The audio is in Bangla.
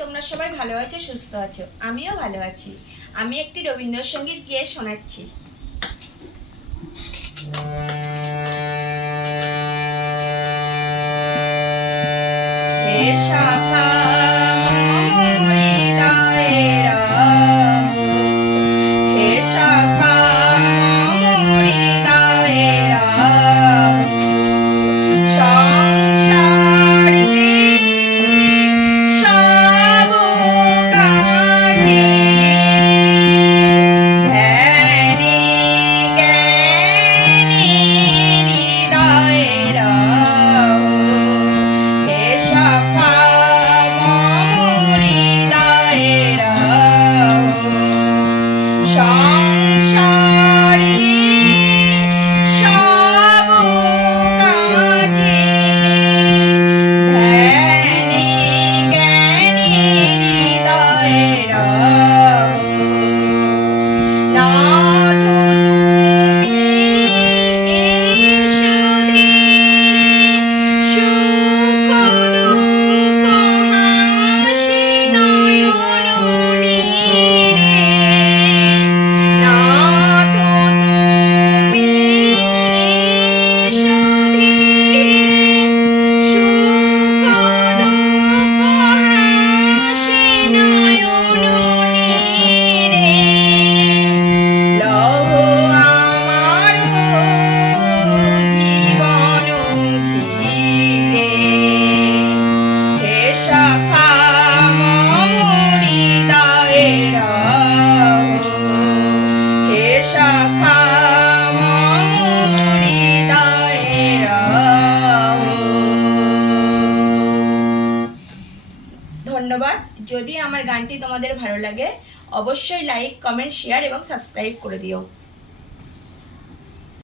তোমরা সবাই ভালো আছো, সুস্থ আছো। আমিও ভালো আছি। আমি একটি রবীন্দ্রসঙ্গীত গিয়ে শোনাচ্ছি। হে শাখা ধন্যবাদ। যদি আমার গানটি তোমাদের ভালো লাগে অবশ্যই লাইক, কমেন্ট, শেয়ার এবং সাবস্ক্রাইব করে দিও।